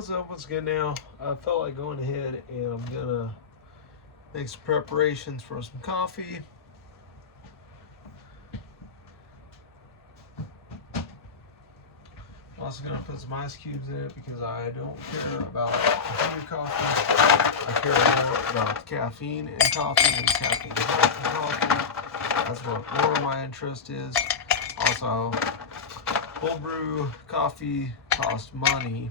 What's up? What's good now? I felt like going ahead and I'm gonna make some preparations for some coffee. I'm also gonna put some ice cubes in it because I don't care about caffeine coffee. I care more about the caffeine in coffee than the caffeine in coffee. That's what more of my interest is. Also, cold brew coffee costs money.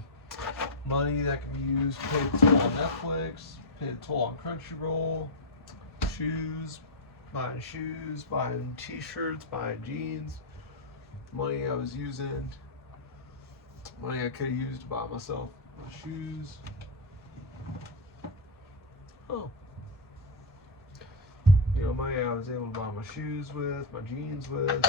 Money that can be used to pay the toll on Netflix, pay the toll on Crunchyroll, shoes, buying t-shirts, buying jeans. Money I was using, money I could have used to buy myself my shoes. Oh. Money I was able to buy my shoes with, my jeans with,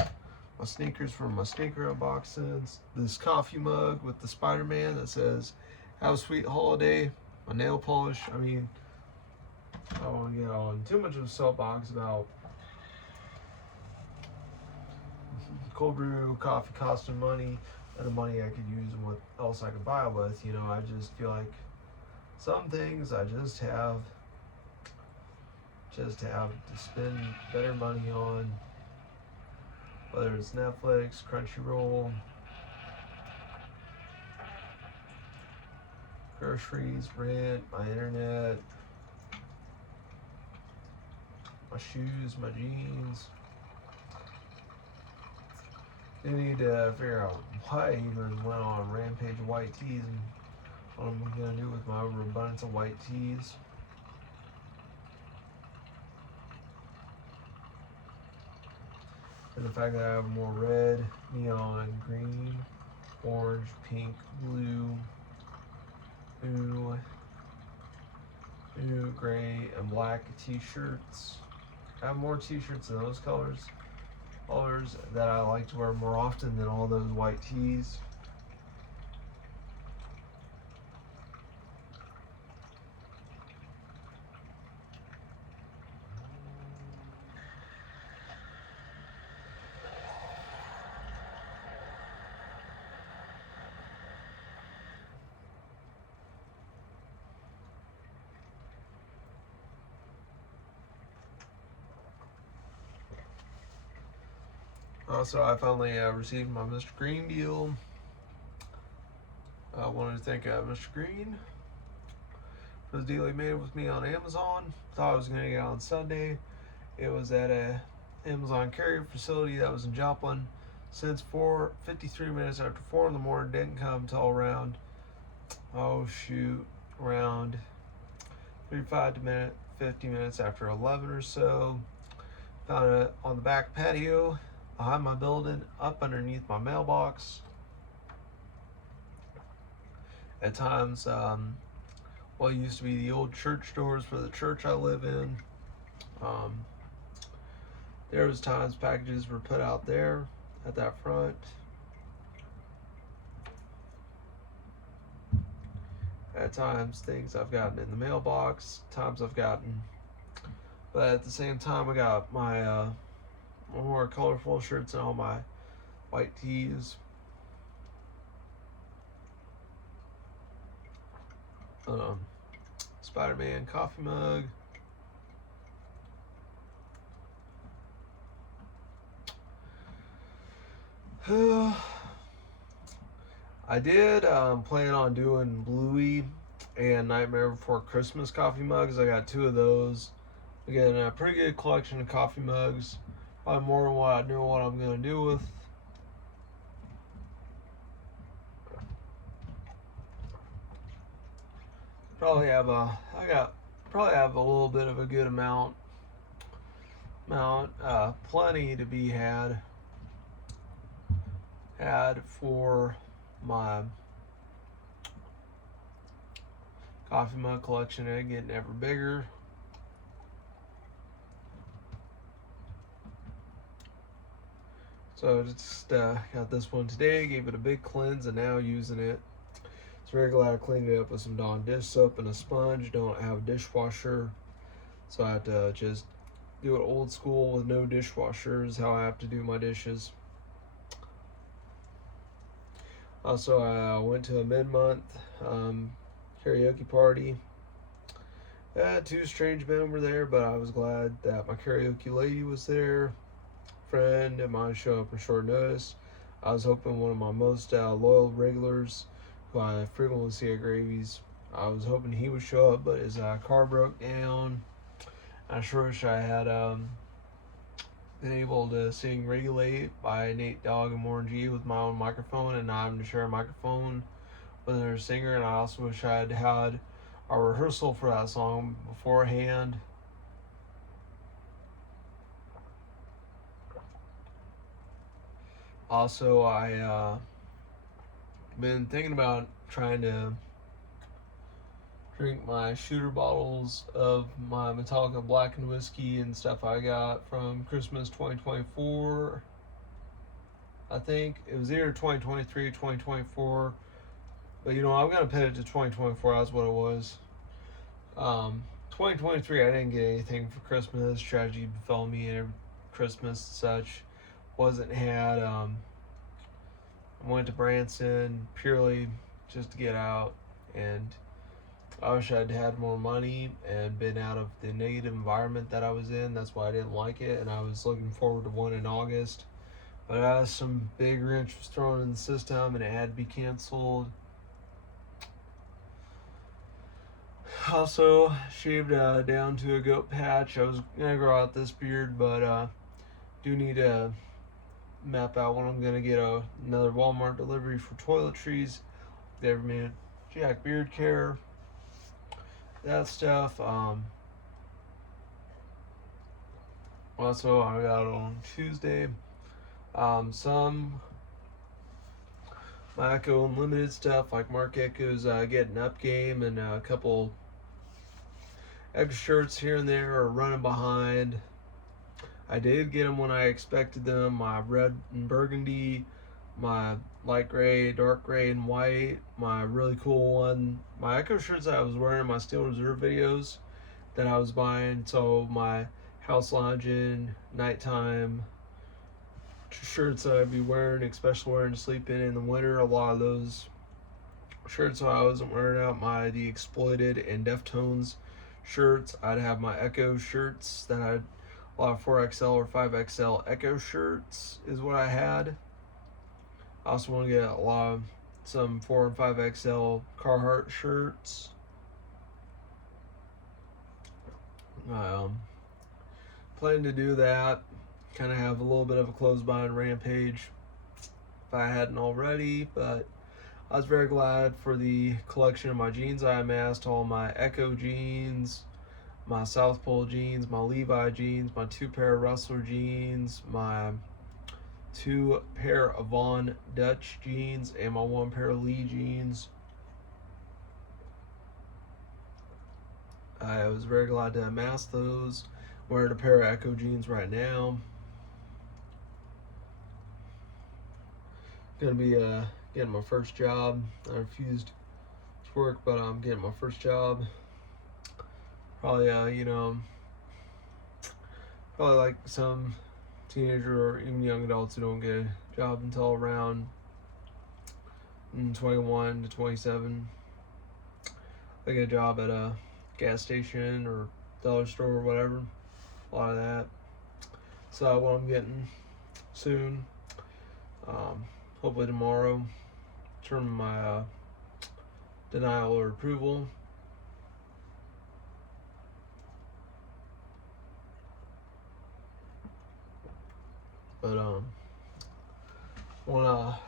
my sneakers from my sneaker unboxings, this coffee mug with the Spider-Man that says, "Have a sweet holiday," my nail polish. I don't want to get on too much of a soapbox about cold brew coffee costing money and the money I could use and what else I could buy with. I just feel like some things I just have to spend better money on, whether it's Netflix, Crunchyroll, groceries, rent, my internet, my shoes, my jeans. They need to figure out why I even went on a rampage of white teas and what I'm gonna do with my overabundance of white teas. And the fact that I have more red, neon, green, orange, pink, blue, gray, and black t-shirts. I have more t-shirts in those colors that I like to wear more often than all those white tees. Also, I finally received my Mr. Green deal. I wanted to thank Mr. Green for the deal he made with me on Amazon. Thought I was going to get it on Sunday. It was at a Amazon carrier facility that was in Joplin. Since 53 minutes after 4 in the morning, didn't come till around, around 35 to 50 minutes after 11 or so. Found it on the back patio behind my building, up underneath my mailbox. At times, what used to be the old church doors for the church I live in. There was times packages were put out there at that front. At times, things I've gotten in the mailbox. Times I've gotten, but at the same time, I got my more colorful shirts and all my white tees. Spider-Man coffee mug. I did plan on doing Bluey and Nightmare Before Christmas coffee mugs. I got 2 of those. Again, a pretty good collection of coffee mugs. Probably more than what I know what I'm gonna do with. Probably have a little bit of a good amount, plenty to be had for my coffee mug collection and getting ever bigger. So just got this one today, gave it a big cleanse, and now using it. So very glad I cleaned it up with some Dawn dish soap and a sponge. Don't have a dishwasher, so I have to just do it old school with no dishwasher is how I have to do my dishes. Also, I went to a mid-month karaoke party. Two strange men were there, but I was glad that my karaoke lady was there. Friend of mine showed up on short notice. I was hoping one of my most loyal regulars, who I frequently see at Gravy's, I was hoping he would show up, but his car broke down. I sure wish I had been able to sing Regulate by Nate Dogg and Warren G with my own microphone and not having to share a microphone with another singer. And I also wish I had had a rehearsal for that song beforehand. Also, I been thinking about trying to drink my shooter bottles of my Metallica Blackened whiskey and stuff I got from Christmas 2024. I think it was either 2023 or 2024, but I'm gonna put it to 2024. That's what it was. 2023, I didn't get anything for Christmas. Tragedy befell me and Christmas and such. Wasn't had. I went to Branson purely just to get out, and I wish I'd had more money and been out of the negative environment that I was in. That's why I didn't like it, and I was looking forward to one in August. But some big wrench was thrown in the system, and it had to be canceled. Also, shaved down to a goat patch. I was gonna grow out this beard, but do need to map out when I'm gonna get another Walmart delivery for toiletries. They ever made Jack Beard Care, that stuff. Also, I got on Tuesday some my Echo Unlimited stuff, like Mark Echo's Getting Up game, and a couple extra shirts here and there are running behind. I did get them when I expected them. My red and burgundy, my light gray, dark gray, and white, my really cool one. My Echo shirts that I was wearing in my Steel Reserve videos that I was buying. So my house lounging, nighttime shirts that I'd be wearing, especially wearing to sleep in the winter. A lot of those shirts so I wasn't wearing out the Exploited and Deftones shirts. I'd have my Echo shirts that I'd a lot of 4XL or 5XL Echo shirts is what I had. I also want to get some 4 and 5XL Carhartt shirts. Planning to do that. Kind of have a little bit of a clothes buying rampage if I hadn't already, but I was very glad for the collection of my jeans I amassed. All my Echo jeans, my South Pole jeans, my Levi jeans, my 2 pair of Rustler jeans, my 2 pair of Von Dutch jeans, and my 1 pair of Lee jeans. I was very glad to amass those. Wearing a pair of Echo jeans right now. Gonna be getting my first job. I refused to work, but I'm getting my first job. Probably probably like some teenager or even young adults who don't get a job until around 21 to 27. I get a job at a gas station or dollar store or whatever. A lot of that. So what I'm getting soon. Hopefully tomorrow. Turn my denial or approval. But wanna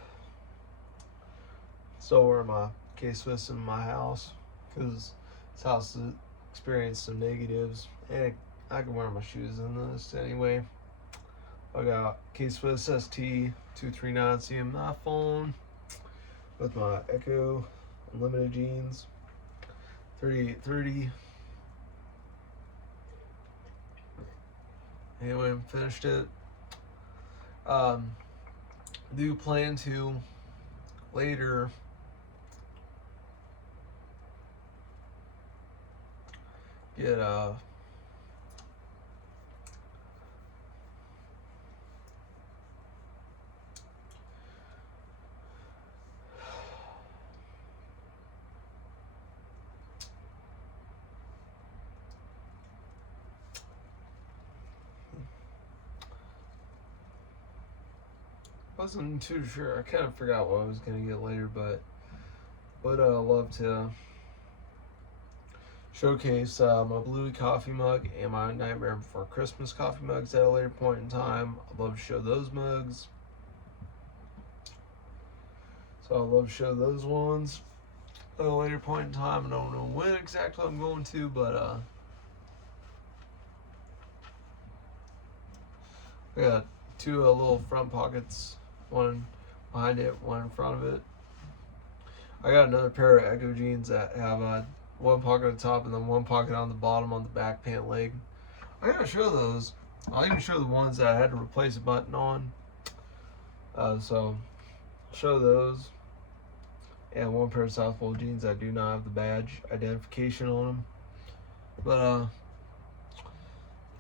still wear my K-Swiss in my house because this house has experienced some negatives, and I can wear my shoes in this anyway. I got K-Swiss ST239 CMI phone with my Echo Unlimited jeans, 3830. Anyway, finished it. Do plan to later get wasn't too sure. I kind of forgot what I was gonna get later, but would love to showcase my Bluey coffee mug and my Nightmare Before Christmas coffee mugs at a later point in time. I'd love to show those mugs. So I'd love to show those ones at a later point in time. I don't know when exactly I'm going to, but I got two little front pockets, one behind it, one in front of it. I got another pair of Echo jeans that have one pocket at the top and then one pocket on the bottom on the back pant leg. I gotta show those. I'll even show the ones that I had to replace a button on. So show those. And one pair of South Pole jeans that do not have the badge identification on them. But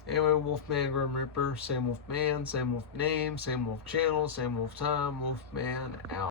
anyway, Wolfman Grim Reaper, same Wolfman, same Wolf name, same Wolf channel, same Wolf time, Wolfman out.